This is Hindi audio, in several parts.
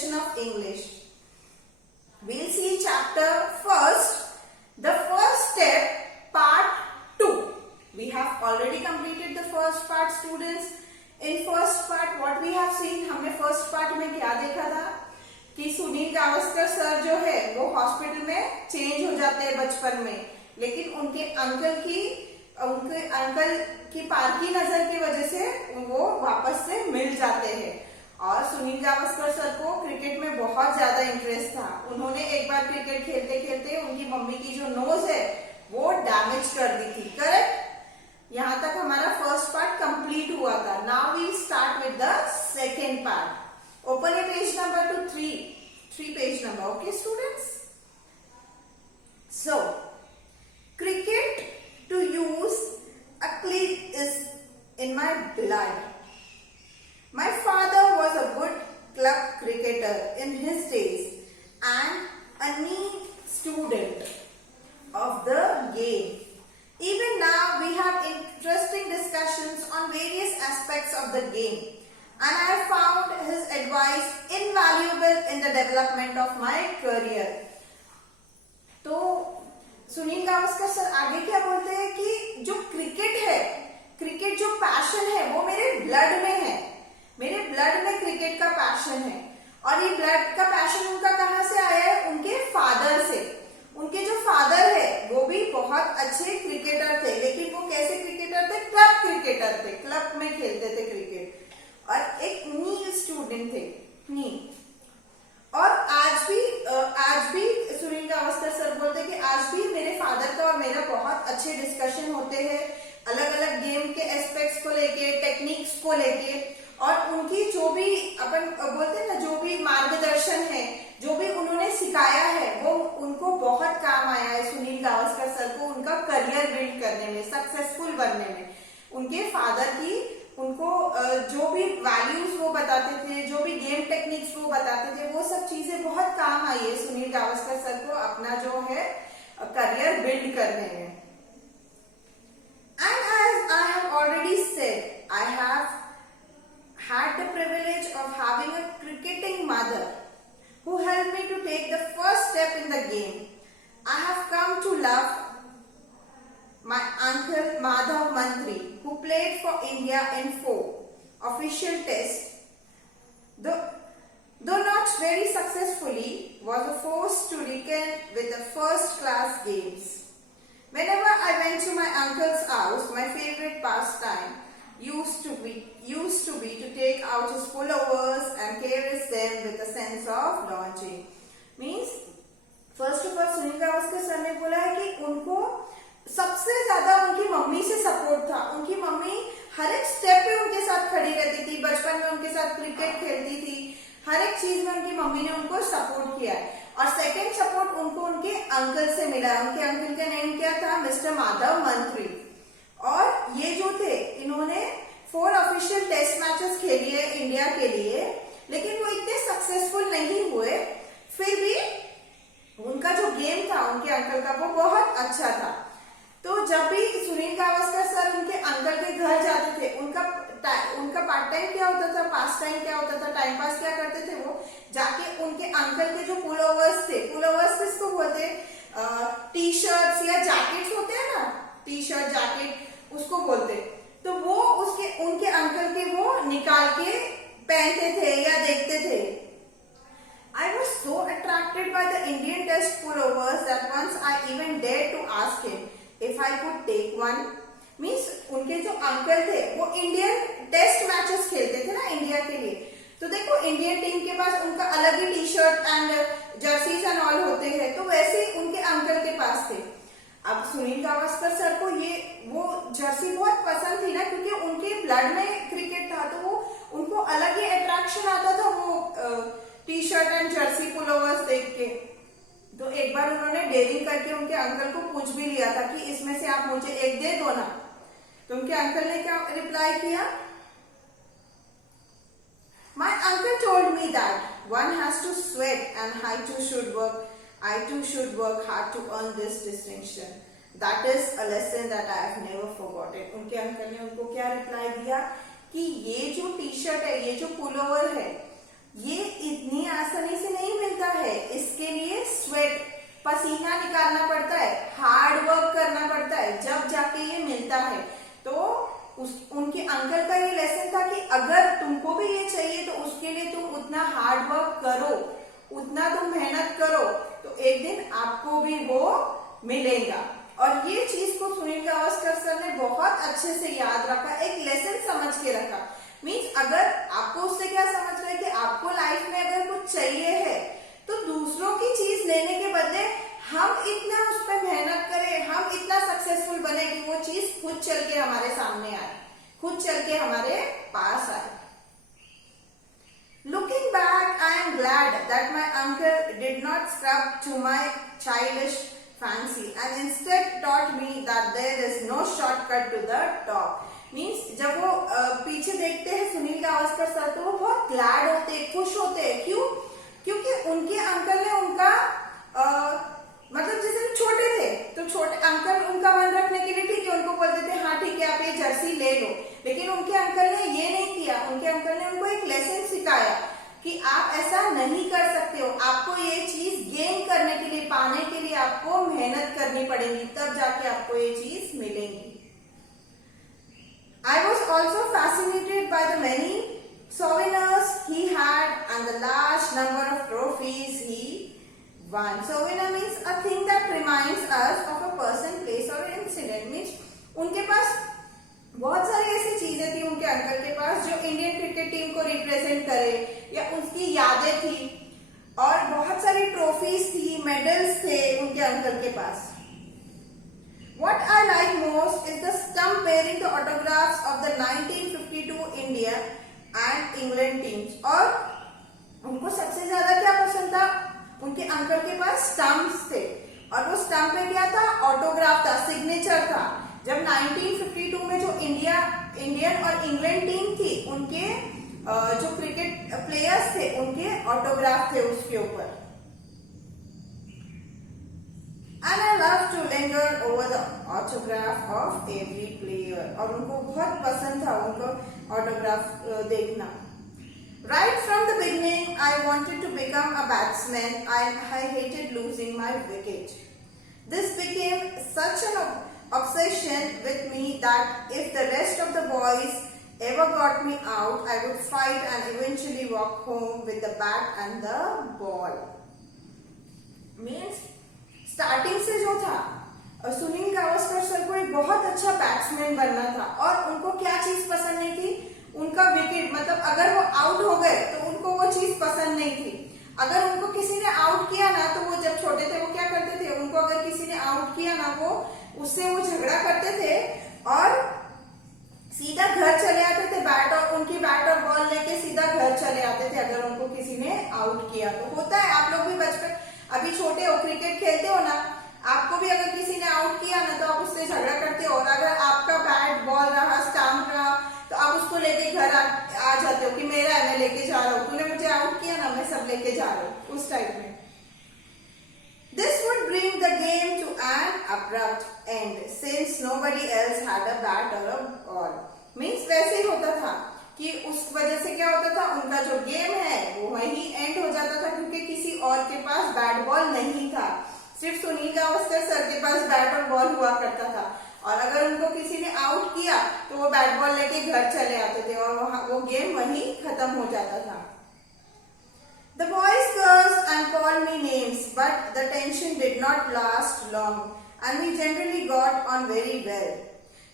session of English. We'll see chapter first, the first step, part 2. We have already completed the first part, students. In first part, what we have seen, हमने first part में क्या देखा था कि सुनील गावस्कर सर जो है वो हॉस्पिटल में चेंज हो जाते हैं बचपन में, लेकिन उनके अंकल की पारखी नजर की वजह से वो वापस से मिल जाते हैं। और सुनील गावस्कर सर को क्रिकेट में बहुत ज्यादा इंटरेस्ट था। उन्होंने एक बार क्रिकेट खेलते खेलते उनकी मम्मी की जो नोज है वो डैमेज कर दी थी। करेक्ट? यहाँ तक हमारा फर्स्ट पार्ट कंप्लीट हुआ था। Now we start with the second part. Open a page number two three page number. Okay students, so cricket to use a cleat is in my blood. My father was a good club cricketer in his days and a neat student of the game. Even now we have interesting discussions on various aspects of the game, and I have found his advice invaluable in the development of my career. तो सुनील गावस्कर सर आगे क्या बोलते हैं कि जो क्रिकेट है, क्रिकेट जो पैशन है वो मेरे ब्लड में है, मेरे ब्लड में क्रिकेट का पैशन है। और ये ब्लड का पैशन उनका कहाँ से आया है? उनके फादर से। उनके जो फादर है वो भी बहुत अच्छे क्रिकेटर थे, लेकिन वो कैसे क्रिकेटर थे? क्लब क्रिकेटर थे, क्लब में खेलते थे क्रिकेट, और एक नीट स्टूडेंट थे, नीट। और आज भी सुनील गावस्कर सर बोलते हैं कि आज भी मेरे फादर का और मेरा बहुत अच्छे डिस्कशन होते हैं अलग अलग गेम के एस्पेक्ट्स को लेके, टेक्निक्स को लेके, और उनकी जो भी अपन बोलते हैं ना, जो भी मार्गदर्शन है, जो भी उन्होंने सिखाया है वो उनको बहुत काम आया है। सुनील गावस्कर सर को उनका करियर बिल्ड करने में, सक्सेसफुल बनने में, उनके फादर की उनको जो भी वैल्यूज वो बताते थे, जो भी गेम टेक्निक्स वो बताते थे, वो सब चीजें बहुत काम आई है सुनील गावस्कर सर को अपना जो है करियर बिल्ड करने में। And as I have already said, I have had the privilege of having a cricketing mother who helped me to take the first step in the game. I have come to love my uncle Madhav Mantri, who played for India in 4 official tests, though not very successfully, was forced to reckon with the first-class games. Whenever I went to my uncle's house, my favorite pastime used to be to take out his pullovers and carry them with a sense of launching. Means, first of all, Sunil Gavaskar sir ने बोला है कि उनको सबसे ज्यादा उनकी मम्मी से सपोर्ट था। उनकी मम्मी हर एक स्टेप पे उनके साथ खड़ी रहती थी, बचपन में उनके साथ क्रिकेट खेलती थी, हर एक चीज में उनकी मम्मी ने उनको सपोर्ट किया है। और सेकंड सपोर्ट उनको उनके अंकल से मिला। उनके अंकल का नेम क्या था? मिस्टर माधव मंत्री। और ये जो थे, इन्होंने 4 ऑफिशियल टेस्ट मैचेस खेली है इंडिया के लिए, लेकिन वो इतने सक्सेसफुल नहीं हुए। फिर भी उनका जो गेम था उनके अंकल का वो बहुत अच्छा था। तो जब भी सुनील गावस्कर सर उनके अंकल के घर जाते थे, उनका पार्ट टाइम क्या होता था, पास टाइम क्या होता था, टाइम पास क्या करते थे, वो जाके उनके अंकल के जो पुलोवर्स थे, पुलोवर्स किसको बोलते? टी शर्ट्स या जैकेट्स होते हैं ना, टी शर्ट जैकेट उसको बोलते। तो वो उनके अंकल के वो निकाल के पहनते थे या देखते थे। I was so attracted by the Indian test pullovers that once I even dared to ask him if I could take one. Means उनके जो अंकल थे वो इंडियन टेस्ट मैचेस खेलते थे ना इंडिया के लिए। तो देखो इंडियन टीम के पास उनका अलग ही T shirt and jerseys and all होते हैं, तो वैसे ही उनके अंकल के पास थे। अब सुनील गावस्कर सर को वो जर्सी बहुत पसंद थी ना, क्योंकि उनके ब्लड में क्रिकेट था, तो वो उनको अलग ही अट्रैक्शन आता था वो T shirt and Jersey pullovers देख के। तो एक बार उन्होंने डेयरिंग करके उनके अंकल को पूछ भी लिया था कि इसमें से आप मुझे एक दे दो ना। तो उनके अंकल ने क्या रिप्लाई किया? My uncle told me that one has to sweat and I too should work hard to earn this distinction. That is a lesson that I have never forgotten. उनके अंकल ने उनको क्या रिप्लाई दिया कि ये जो टी शर्ट है, ये जो पुलोवर है, ये इतनी आसानी से नहीं मिलता है, इसके लिए स्वेट, पसीना निकालना पड़ता है, हार्ड वर्क करना पड़ता है, जब जाके ये मिलता है। तो उनके अंकल का ये लेसन था कि अगर तुमको भी ये चाहिए तो उसके लिए तुम उतना हार्ड वर्क करो, उतना तुम मेहनत करो, तो एक दिन आपको भी वो मिलेगा। और ये चीज को सुनील गावस्कर सर ने बहुत अच्छे से याद रखा, एक लेसन समझ के रखा। मीन्स अगर आपको उससे क्या समझ रहे कि आपको लाइफ में अगर कुछ चाहिए है तो दूसरों की चीज लेने के बदले हम इतना उस पर मेहनत करें, हम इतना सक्सेसफुल बने कि वो चीज खुद चल के हमारे सामने आए, खुद चल के हमारे पास आए। Looking back, I am glad that my uncle did not succumb to my childish fancy and instead taught me that there is no shortcut to the top. Means जब वो पीछे देखते हैं सुनील गावस्कर सर तो वो बहुत ग्लैड होते हैं, खुश होते हैं। क्यों? क्योंकि उनके अंकल ने उनका मतलब जैसे छोटे थे तो छोटे अंकल उनका मन रखने के लिए ठीक है उनको बोलते थे हाँ ठीक है आप ये जर्सी ले लो, लेकिन उनके अंकल ने ये नहीं किया। उनके अंकल ने उनको एक लेसन सिखाया कि आप ऐसा नहीं कर सकते हो, आपको ये चीज गेन करने के लिए, पाने के लिए आपको मेहनत करनी पड़ेगी, तब जाके आपको ये चीज मिलेगी। I was also fascinated by the many souvenirs he had and the large number of trophies he won. Souvenir means a thing that reminds us of a person, place or incident. Means उनके पास बहुत सारी ऐसी चीजें थी उनके अंकल के पास जो इंडियन क्रिकेट टीम को रिप्रेजेंट करे या उसकी यादें थी, और बहुत सारी ट्रॉफीज थी, मेडल्स थे उनके अंकल के पास। What I like most is the stump bearing the autographs of the 1952 India and England teams. और उनको सबसे ज्यादा क्या पसंद था? उनके अंकल के पास स्टम्प्स थे और वो स्टम्प में क्या था? ऑटोग्राफ था, सिग्नेचर था। जब 1952 में जो इंडियन और इंग्लैंड टीम थी उनके जो क्रिकेट प्लेयर्स थे उनके ऑटोग्राफ थे उसके ऊपर। And I love to linger over the autograph of every player. और उनको बहुत पसंद था उनको ऑटोग्राफ देखना। Right from the beginning, I wanted to become a batsman. I hated losing my wicket. This became such an obsession with me that if the rest of the boys ever got me out, I would fight and eventually walk home with the bat and the ball. Means starting से जो था सुनील गावस्कर सर को एक बहुत अच्छा बैट्समैन बनना था और उनको क्या चीज पसंद नहीं थी? उनका विकेट, मतलब अगर वो आउट हो गए तो उनको वो चीज पसंद नहीं थी। अगर उनको किसी ने आउट किया ना तो वो जब छोटे थे वो क्या करते थे, उनको अगर किसी ने आउट किया ना वो उससे वो झगड़ा करते थे और सीधा घर चले आते थे, बैट और उनकी बैट और बॉल लेके सीधा घर चले आते थे अगर उनको किसी ने आउट किया तो। होता है, आप लोग भी बचपन अभी छोटे हो, क्रिकेट खेलते हो ना, आपको भी अगर किसी ने आउट किया ना तो आप उससे झगड़ा करते हो और अगर आपका बैट बॉल रहा, स्टंप रहा तो आप उसको लेके घर आ जाते हो कि मेरा है, मैं लेके जा रहा हूँ, तूने मुझे आउट किया ना, मैं सब लेके जा रहा हूँ, उस टाइप में। This would bring the game to an abrupt end since nobody else had a bat or a ball. Means वैसे ही होता था कि उस वजह से क्या होता था, उनका जो गेम है वो वहीं एंड हो जाता था क्योंकि किसी और के पास बैट बॉल नहीं था। सिर्फ सुनील गावस्कर सर के पास बैट और बॉल हुआ करता था और अगर उनको किसी ने आउट किया तो वो बैट बॉल लेके घर चले आते थे और वो गेम वहीं खत्म हो जाता था। The boys cursed and called me names, but the tension did not last long and we generally got on very well.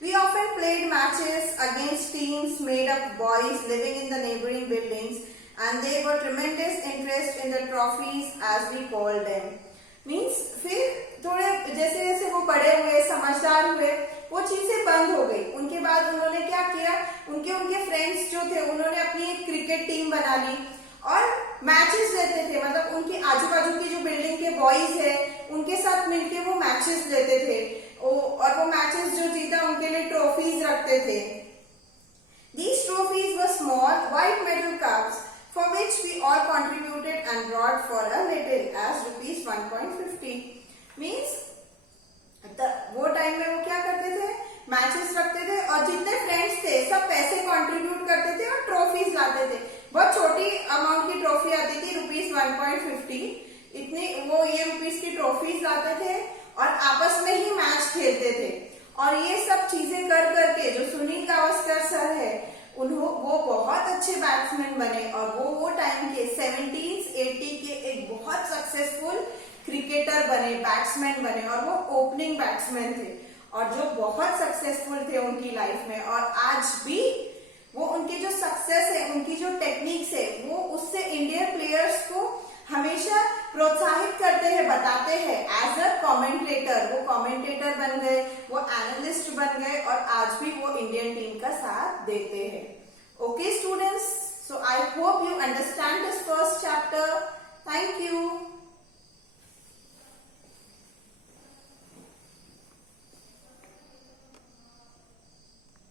We often played matches against teams made up of boys living in the neighboring buildings and they were tremendous interest in the trophies as we called them. Means फिर थोड़े जैसे जैसे वो बड़े हुए, समझदार हुए, वो चीजें बंद हो गई। उनके बाद उन्होंने क्या किया, उनके फ्रेंड्स जो थे उन्होंने अपनी एक क्रिकेट टीम बना ली और मैचेस लेते थे, मतलब उनके आजू बाजू की जो बिल्डिंग के बॉयज है उनके साथ मिलके वो मैचेस लेते थे और वो मैचेस जो जीता उनके लिए ट्रॉफीज रखते थे। These trophies were small white metal cups for which we all contributed and brought for a little as rupees 1.50. Means वो टाइम में वो क्या करते थे, मैचेस रखते थे और जितने फ्रेंड्स थे सब पैसे कंट्रीब्यूट करते थे और ट्रॉफीज लाते थे। बहुत छोटी अमाउंट की ट्रॉफी आती थी, ₹1.50 इतनी, वो ये रुपीस की ट्रॉफीज लाते थे और आपस में ही मैच खेलते थे। और ये सब चीजें कर करके जो सुनील गावस्कर सर है वो बहुत अच्छे बैट्समैन बने और वो टाइम के 1780 के एक बहुत सक्सेसफुल क्रिकेटर बने, बैट्समैन बने, और वो ओपनिंग बैट्समैन थे और जो बहुत सक्सेसफुल थे उनकी लाइफ में। और आज भी वो उनकी जो सक्सेस है, उनकी जो टेक्निक्स है, वो उससे इंडियन प्लेयर्स को हमेशा प्रोत्साहित करते हैं, बताते हैं। एज अ कमेंटेटर, वो कमेंटेटर बन गए, वो एनालिस्ट बन गए और आज भी वो इंडियन टीम का साथ देते हैं। Okay students, so I hope you understand this first chapter. Thank you.